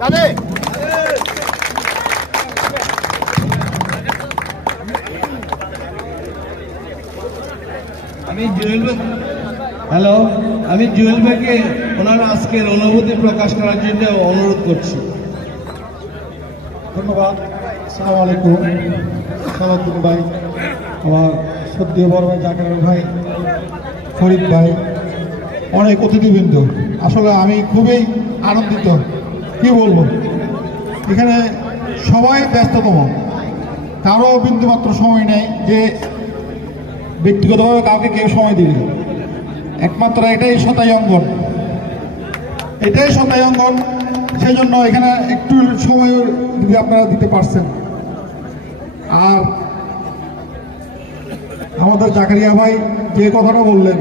আমি জুয়েল হ্যালো, আমি জুয়েল ভাইকে ওনার আজকের অনুভূতি প্রকাশ করার জন্য অনুরোধ করছি। ধন্যবাদ। আসসালামু আলাইকুম। সালাউদ্দিন ভাই, আমার সদ্য বড় ভাই জাকির ভাই, ফরিদ ভাই, অনেক অতিথিবৃন্দ। আসলে আমি খুবই আনন্দিত। কি বলব? এখানে সবাই ব্যস্ততম। কারও বিন্দুমাত্র সময় নেই যে ব্যক্তিগতভাবে কাউকে কেউ সময় দিবে। একমাত্র এটাই শতাই অঙ্গন। এটাই সন্ধ্যায় অঙ্গন সেই জন্য এখানে একটু সময় যদি আপনারা দিতে পারছেন। আর আমাদের জাকারিয়া ভাই যে কথাটা বললেন,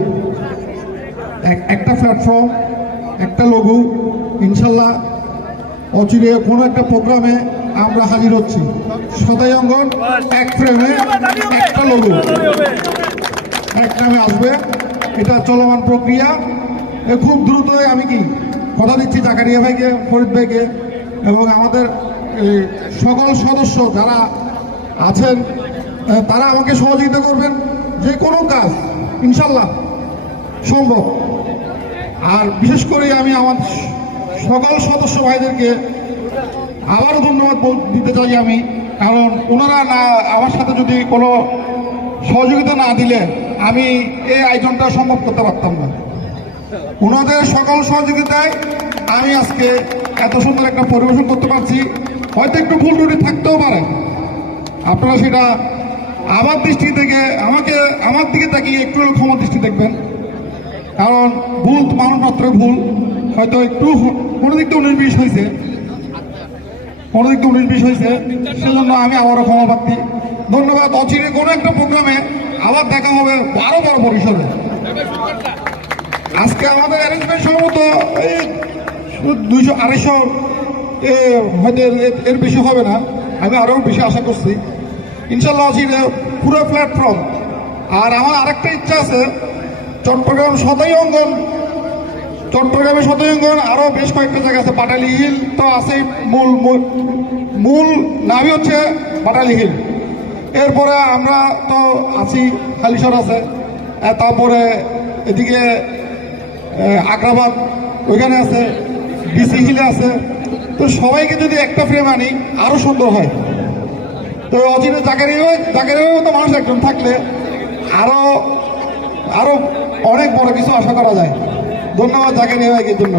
এক- একটা প্ল্যাটফর্ম একটা লঘু ইনশাল্লাহ অচিরে কোনো একটা প্রোগ্রামে আমরা হাজির হচ্ছি। সদাই অঙ্গন, এক ফ্রেমে একটা লঘু এক নামে আসবে। এটা চলমান প্রক্রিয়া। এ খুব দ্রুতই আমি কি কথা দিচ্ছি জাকারিয়া ভাইকে, ফরিদ ভাইকে এবং আমাদের সকল সদস্য যারা আছেন তারা আমাকে সহযোগিতা করবেন। যে কোনো কাজ, ইনশাল্লাহ, সম্ভব। আর বিশেষ করে আমি আমার সকল সদস্য ভাইদেরকে আবারও ধন্যবাদ দিতে চাই আমি। কারণ ওনারা না, আমার সাথে যদি কোনো সহযোগিতা না দিলে আমি এই আয়োজনটা সম্ভব করতে পারতাম না। ওনাদের সকল সহযোগিতায় আমি আজকে এত সুন্দর একটা পরিবেশন করতে পারছি। হয়তো একটু ভুল ত্রুটি থাকতেও পারে। আপনারা সেটা আমার দৃষ্টি থেকে, আমাকে, আমার দিকে তাকিয়ে একটু হলেও ক্ষমা দৃষ্টি দেখবেন। কারণ ভুল মানুষ মাত্র ভুল। হয়তো একটু কোনো দিক থেকে উনিশ বিশ হয়েছে। কোনো দিক থেকে উনিশ বিশ হয়েছে। সেজন্য আমি আবারও ক্ষমা প্রার্থী। ধন্যবাদ অচিরে কোনো একটা প্রোগ্রামে আবার দেখা হবে আরও বড় পরিসরে। আজকে আমাদের অ্যারেঞ্জমেন্ট সম্ভবত এই দুইশো আড়াইশো হয়তো এর- বেশি হবে না। আমি আরও বেশি আশা করছি। ইনশাল্লাহ আছি পুরো প্ল্যাটফর্ম আর আমার আরেকটা ইচ্ছা আছে, চট্টগ্রাম সদাই অঙ্গন চট্টগ্রামে সদাই অঙ্গন আরও বেশ কয়েকটা জায়গা আছে, পাটালি হিল তো আছে মূল, মূল- নামই হচ্ছে পাটালি হিল। এরপরে আমরা তো আছি হালিশর আছে। তারপরে এদিকে আগ্রাবাদ ওইখানে আছে, বিসি হিলে আছে। তো সবাইকে যদি একটা ফ্রেম আনি, আরও সুন্দর হয়। তো অচিরে জাকারি জাকারির মতো মানুষ একজন থাকলে আরও আরও অনেক বড় কিছু আশা করা যায়। ধন্যবাদ জাকারি ভাইকে ধন্যবাদ